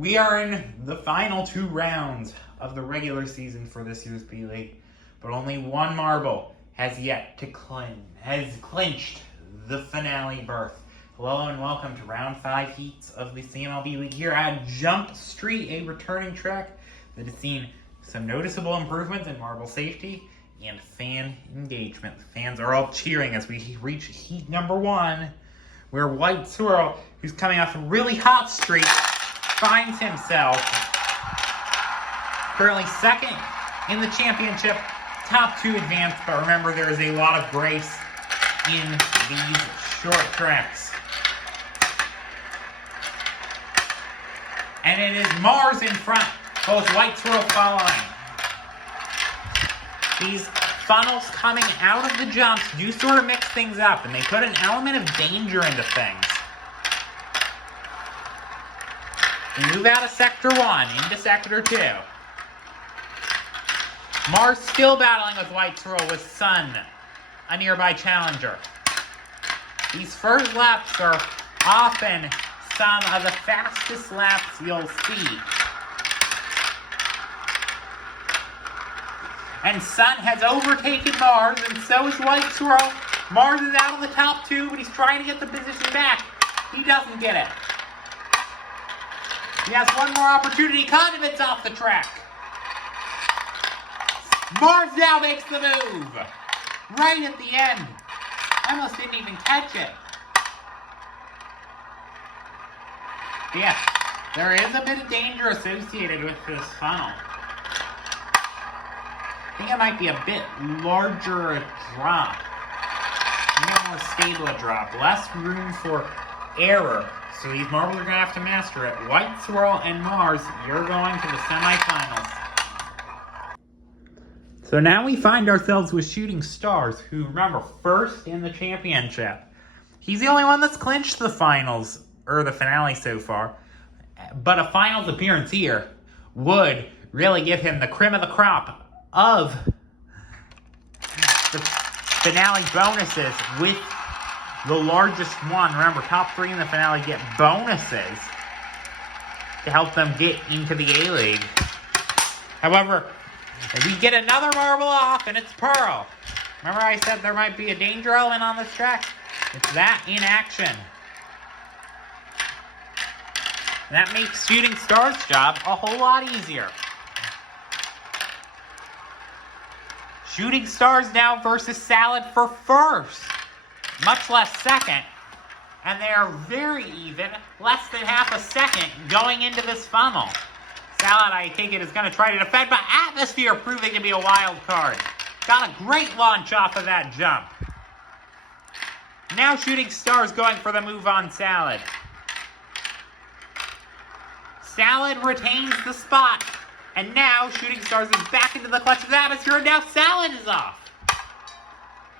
We are in the final 2 rounds of the regular season for this year's B-League, but only one marble has yet to clinched the finale berth. Hello and welcome to round 5 heats of the CML B-League here at Jump Street, a returning track that has seen some noticeable improvements in marble safety and fan engagement. The fans are all cheering as we reach heat number 1, where White Swirl, who's coming off a really hot streak, finds himself currently second in the championship. Top 2 advance, but remember there is a lot of grace in these short tracks. And it is Mars in front, both White Swirl following. These funnels coming out of the jumps do sort of mix things up, and they put an element of danger into things. We move out of Sector 1 into Sector 2. Mars still battling with White Swirl with Sun, a nearby challenger. These first laps are often some of the fastest laps you'll see. And Sun has overtaken Mars, and so is White Swirl. Mars is out of the top 2, but he's trying to get the position back. He doesn't get it. He has one more opportunity. Condiments off the track. Mars now makes the move. Right at the end. Almost didn't even catch it. Yeah, there is a bit of danger associated with this funnel. I think it might be a bit larger a drop. Maybe more stable a drop. Less room for error. So these marbles are going to have to master it. White Swirl and Mars, you're going to the semifinals. So now we find ourselves with Shooting Stars, who, remember, first in the championship. He's the only one that's clinched the finals, or the finale so far. But a finals appearance here would really give him the cream of the crop of the finale bonuses with the largest one. Remember, top 3 in the finale get bonuses to help them get into the A-League. However, we get another marble off, and it's Pearl. Remember I said there might be a danger element on this track? It's that in action. And that makes Shooting Stars' job a whole lot easier. Shooting Stars now versus Salad for first. Much less second, and they are very even, less than half a second going into this funnel. Salad, I take it, is going to try to defend, but Atmosphere proving to be a wild card. Got a great launch off of that jump. Now Shooting Stars going for the move on Salad. Salad retains the spot, and now Shooting Stars is back into the clutch of Atmosphere, and now Salad is off.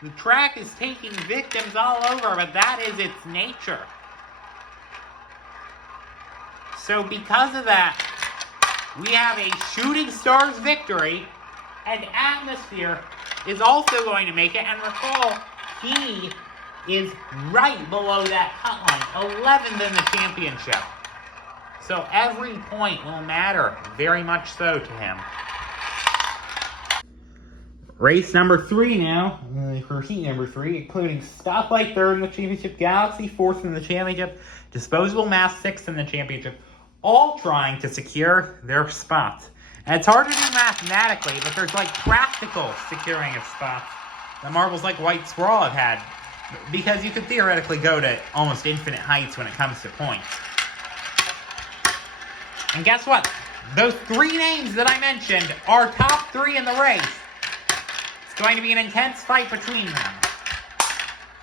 The track is taking victims all over, but that is its nature. So because of that, we have a Shooting Stars victory, and Atmosphere is also going to make it. And recall, he is right below that cut line, 11th in the championship. So every point will matter, very much so to him. Race number 3 now, for heat number 3, including Stoplight 3rd in the championship, Galaxy 4th in the championship, Disposable Mask 6th in the championship, all trying to secure their spots. And it's hard to do mathematically, but there's like practical securing of spots that marbles like White Swirl have had, because you could theoretically go to almost infinite heights when it comes to points. And guess what? Those 3 names that I mentioned are top 3 in the race. Going to be an intense fight between them.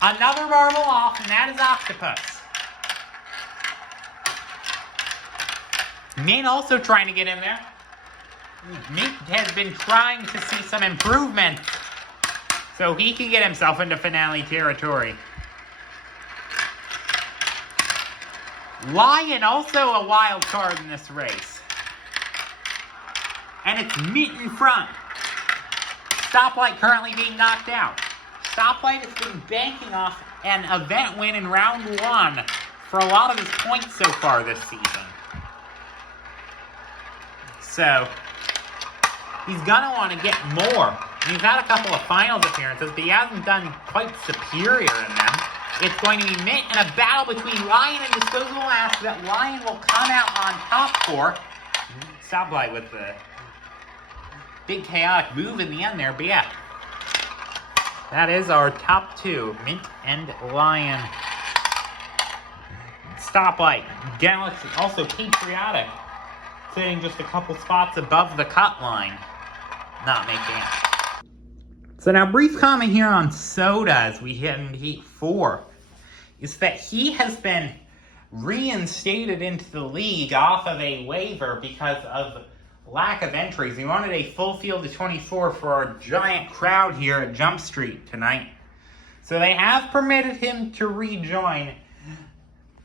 Another marble off, and that is Octopus. Main also trying to get in there. Mick has been trying to see some improvement so he can get himself into finale territory. Lion also a wild card in this race. And it's Meat in front. Stoplight currently being knocked out. Stoplight has been banking off an event win in round 1 for a lot of his points so far this season. So he's gonna want to get more. He's had a couple of finals appearances, but he hasn't done quite superior in them. It's going to be Mint and a battle between Lion and Disposable Mask that Lion will come out on top for. Stoplight with the big chaotic move in the end there, but yeah. That is our top two, Mint and Lion. Stoplight. Galaxy, also Patriotic, sitting just a couple spots above the cut line. Not making it. So now, brief comment here on Soda as we hit in Heat 4 is that he has been reinstated into the league off of a waiver because of lack of entries. He wanted a full field of 24 for our giant crowd here at Jump Street tonight. So they have permitted him to rejoin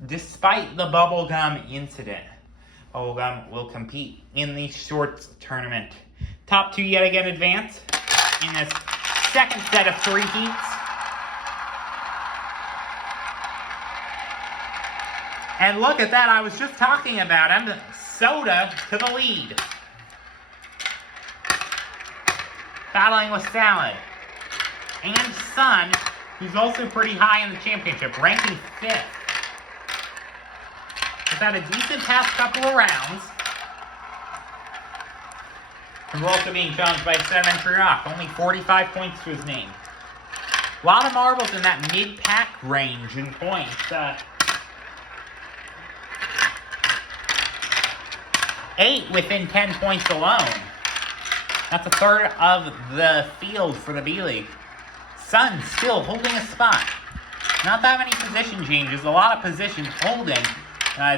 despite the Bubblegum incident. Bubblegum will compete in the shorts tournament. Top two yet again advance in this second set of 3 heats. And look at that, I was just talking about him. Soda to the lead. Battling with Salad. And Sun, who's also pretty high in the championship, ranking 5th. He's had a decent past couple of rounds. And we're also being challenged by Sedimentary Rock. Only 45 points to his name. A lot of marbles in that mid-pack range in points. 8 within 10 points alone. That's a third of the field for the B-League. Sun still holding a spot. Not that many position changes, a lot of position holding.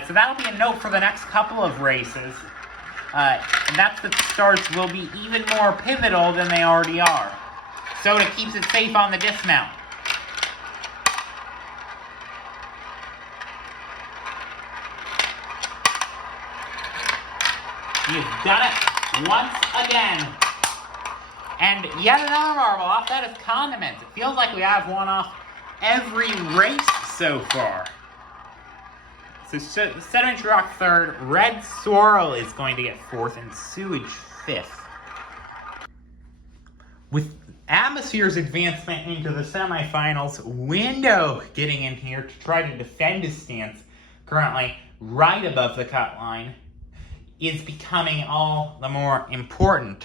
So that'll be a note for the next couple of races. And that's that starts will be even more pivotal than they already are. Soda keeps it safe on the dismount. He has done it once again. And yet another marble off. That is Condiments. It feels like we have one off every race so far. So Sedimentary Rock 3rd, Red Swirl is going to get 4th, and Sewage 5th. With Atmosphere's advancement into the semifinals, Window getting in here to try to defend his stance, currently right above the cut line, is becoming all the more important.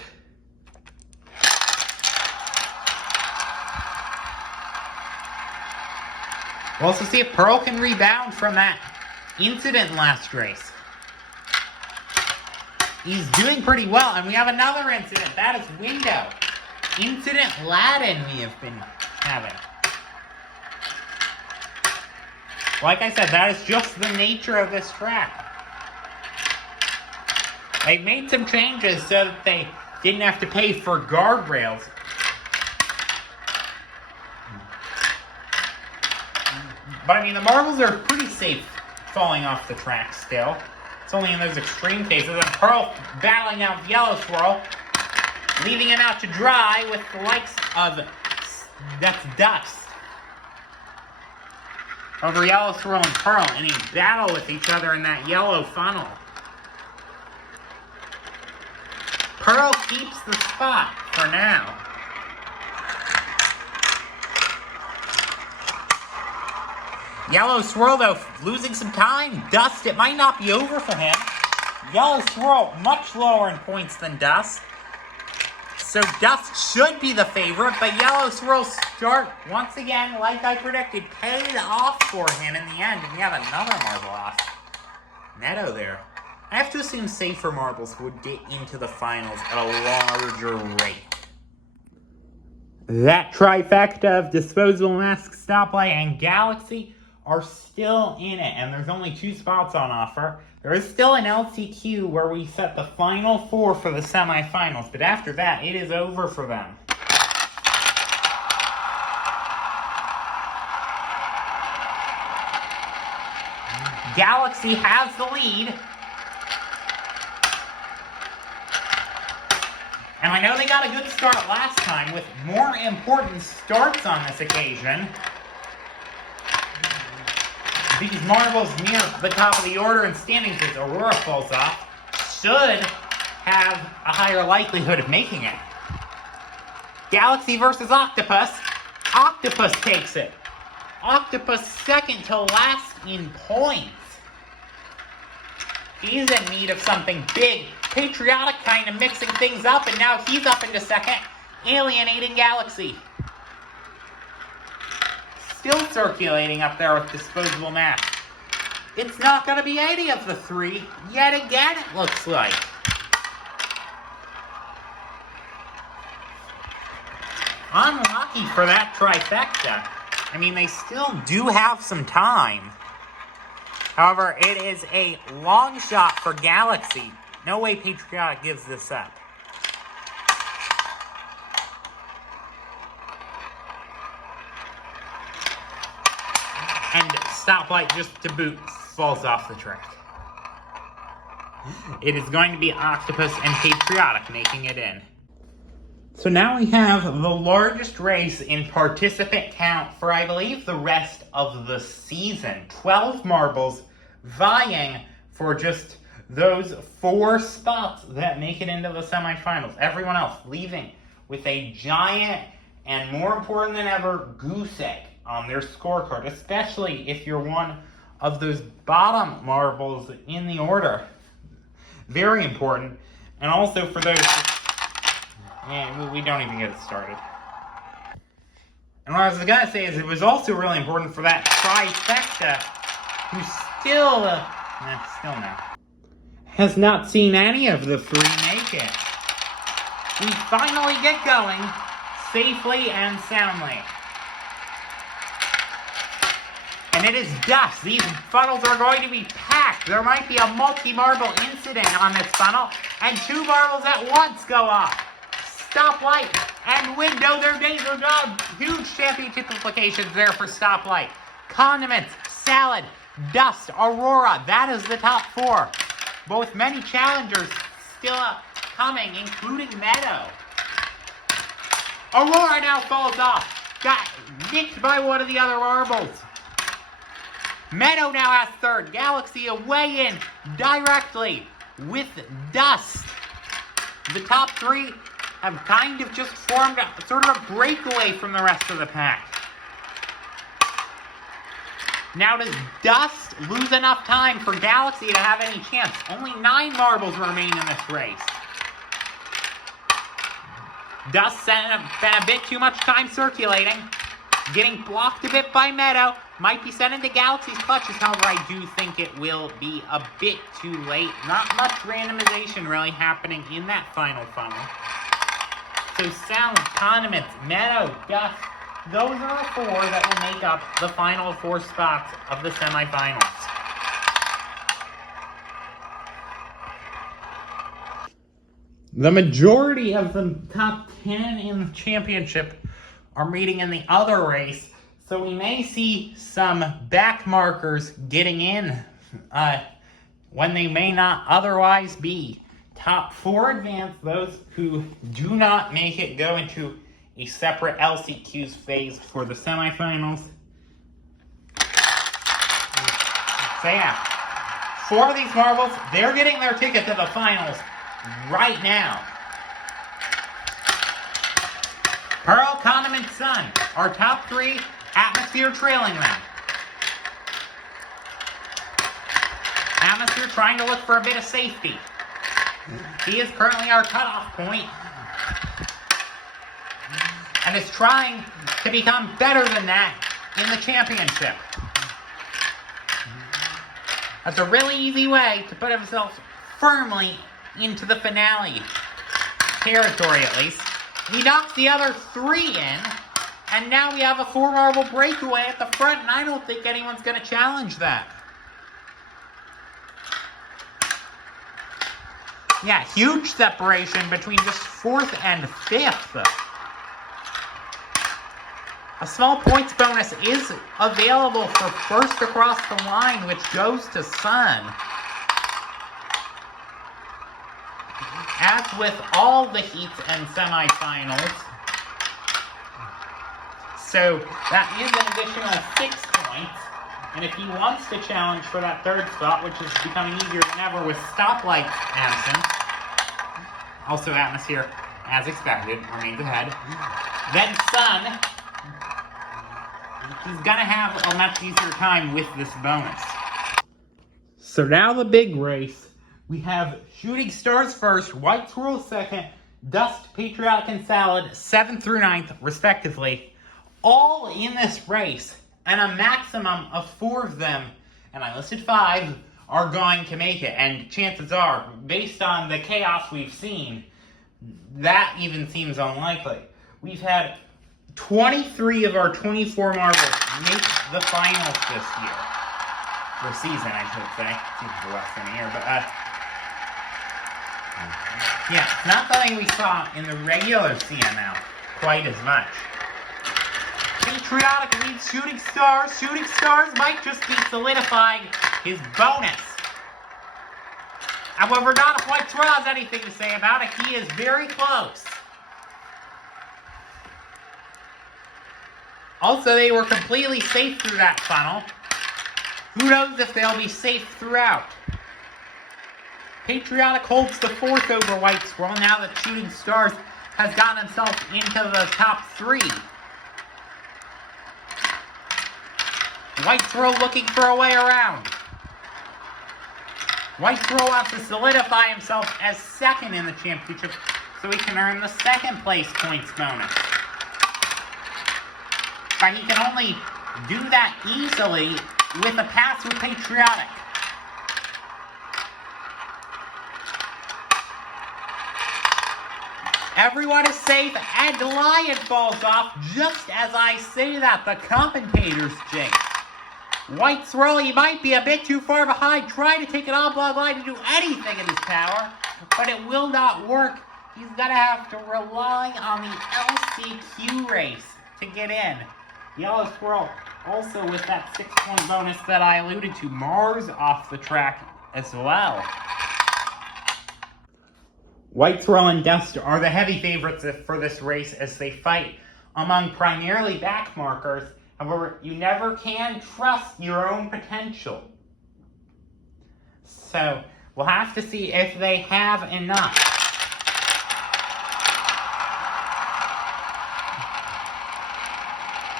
We'll also see if Pearl can rebound from that incident last race. He's doing pretty well, and we have another incident. That is Window. Incident Laden we have been having. Like I said, that is just the nature of this track. They've made some changes so that they didn't have to pay for guardrails. But I mean, the marbles are pretty safe falling off the track still. It's only in those extreme cases. And Pearl battling out Yellow Swirl, leaving him out to dry with the likes of, that's dust, over Yellow Swirl and Pearl in a battle with each other in that yellow funnel. Pearl keeps the spot for now. Yellow Swirl, though, losing some time. Dust, it might not be over for him. Yellow Swirl, much lower in points than Dust. So Dust should be the favorite, but Yellow Swirl's start, once again, like I predicted, paid off for him in the end. And we have another marble off. Meadow there. I have to assume safer marbles would get into the finals at a larger rate. That trifecta of Disposable Mask, Stoplight, and Galaxy are still in it, and there's only 2 spots on offer. There is still an LCQ where we set the final 4 for the semifinals, but after that, it is over for them. Galaxy has the lead. And I know they got a good start last time with more important starts on this occasion. These marbles near the top of the order and standings as Aurora falls off should have a higher likelihood of making it. Galaxy versus Octopus. Octopus takes it. Octopus second to last in points. He's in need of something big. Patriotic kind of mixing things up, and now he's up into second, alienating Galaxy. Still circulating up there with Disposable Mask. It's not going to be any of the three, yet again it looks like. Unlucky for that trifecta. I mean, they still do have some time. However, it is a long shot for Galaxy. No way Patriotic gives this up. And Stoplight, just to boot, falls off the track. It is going to be Octopus and Patriotic making it in. So now we have the largest race in participant count for, I believe, the rest of the season. 12 marbles vying for just those 4 spots that make it into the semifinals. Everyone else leaving with a giant and, more important than ever, goose egg on their scorecard, especially if you're one of those bottom marbles in the order. Very important. And also for those... And we don't even get it started. And what I was going to say is it was also really important for that trifecta, who still no, has not seen any of the 3 make it. We finally get going safely and soundly. And it is dust. These funnels are going to be packed. There might be a multi-marble incident on this funnel, and 2 marbles at once go off. Stoplight and Window, their days are done. Huge championship implications there for Stoplight. Condiments, Salad, Dust, Aurora. That is the top 4. Both many challengers still coming, including Meadow. Aurora now falls off. Got nicked by one of the other marbles. Meadow now has 3rd. Galaxy away in directly with Dust. The top 3 have kind of just formed sort of a breakaway from the rest of the pack. Now does Dust lose enough time for Galaxy to have any chance? Only 9 marbles remain in this race. Dust spent a bit too much time circulating. Getting blocked a bit by Meadow. Might be sent into Galaxy's clutches, however I do think it will be a bit too late. Not much randomization really happening in that final funnel. So Salad, Condiments, Meadow, Dust, those are the 4 that will make up the final 4 spots of the semifinals. The majority of the top 10 in the championship are meeting in the other race, so we may see some back markers getting in when they may not otherwise be. Top 4 advance. Those who do not make it go into a separate LCQs phase for the semifinals. So yeah, 4 of these marbles, they're getting their ticket to the finals right now. Pearl, Condiment, Sun, our top 3, Atmosphere trailing them. Atmosphere trying to look for a bit of safety. He is currently our cutoff point and is trying to become better than that in the championship. That's a really easy way to put himself firmly into the finale territory, at least. He knocks the other 3 in, and now we have a 4 marble breakaway at the front, and I don't think anyone's going to challenge that. Yeah, huge separation between just 4th and 5th. A small points bonus is available for first across the line, which goes to Sun. As with all the heats and semifinals. So that is an additional 6 points. And if he wants to challenge for that 3rd spot, which is becoming easier than ever with Stoplight absent, Also, Atmosphere, as expected, remains ahead. Then Sun, he's gonna have a much easier time with this bonus. So now the big race. We have Shooting Stars first, White Swirl second, Dust, Patriotic, and Salad 7th through 9th, respectively. All in this race, and a maximum of 4 of them, and I listed 5, are going to make it. And chances are, based on the chaos we've seen, that even seems unlikely. We've had 23 of our 24 marbles make the finals this year. Or season, I should say. Season's less than a year, but yeah, not something we saw in the regular CML quite as much. Patriotic leads Shooting Stars. Shooting Stars might just be solidifying his bonus. However, not if White Swirl has anything to say about it. He is very close. Also, they were completely safe through that funnel. Who knows if they'll be safe throughout. Patriotic holds the 4th over White Swirl now that Shooting Stars has gotten himself into the top 3. White Swirl looking for a way around. White Swirl wants to solidify himself as 2nd in the championship so he can earn the 2nd place points bonus. But he can only do that easily with a pass with Patriotic. Everyone is safe, and Lion falls off just as I say that. The commentators jinx. White Swirl, he might be a bit too far behind, trying to take an oblong line to do anything in his power, but it will not work. He's going to have to rely on the LCQ race to get in. Yellow Swirl, also with that 6-point bonus that I alluded to, Mars off the track as well. White Swirl and Dust are the heavy favorites for this race as they fight among primarily back markers. However, you never can trust your own potential. So, we'll have to see if they have enough.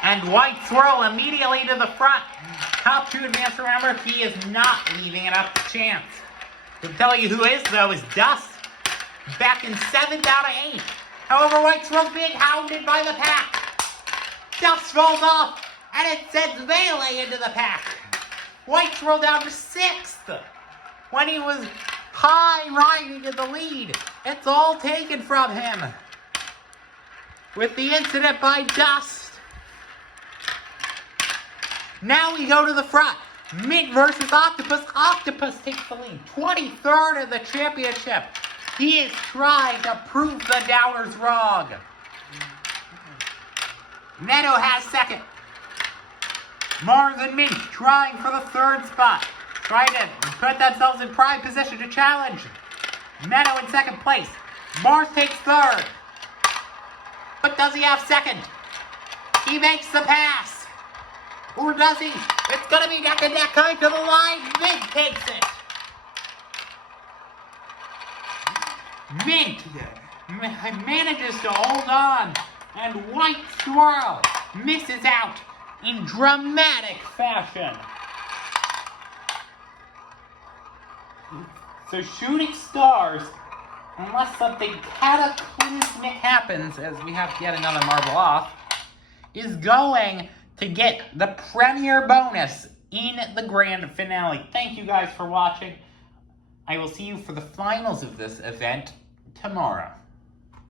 And White Swirl immediately to the front. Top 2 advance, remember, he is not leaving it up to chance. To tell you who is, though, is Dust. Back in 7th out of 8. However, White Swirl's being hounded by the pack. Dust falls off, and it sends Melee into the pack. White Swirl down to 6th. When he was high riding in the lead, it's all taken from him. With the incident by Dust. Now we go to the front. Mint versus Octopus. Octopus takes the lead. 23rd in the championship. He is trying to prove the doubters wrong. Meadow has 2nd. Mars and Mint trying for the 3rd spot. Trying to put themselves in prime position to challenge. Meadow in 2nd place. Mars takes 3rd. But does he have 2nd? He makes the pass. Or does he? It's going to be neck and neck coming to the line. Mint takes it. Mint manages to hold on, and White Swirl misses out in dramatic fashion. So Shooting Stars, unless something cataclysmic happens, as we have yet another marble off, is going to get the premier bonus in the grand finale. Thank you guys for watching. I will see you for the finals of this event tomorrow.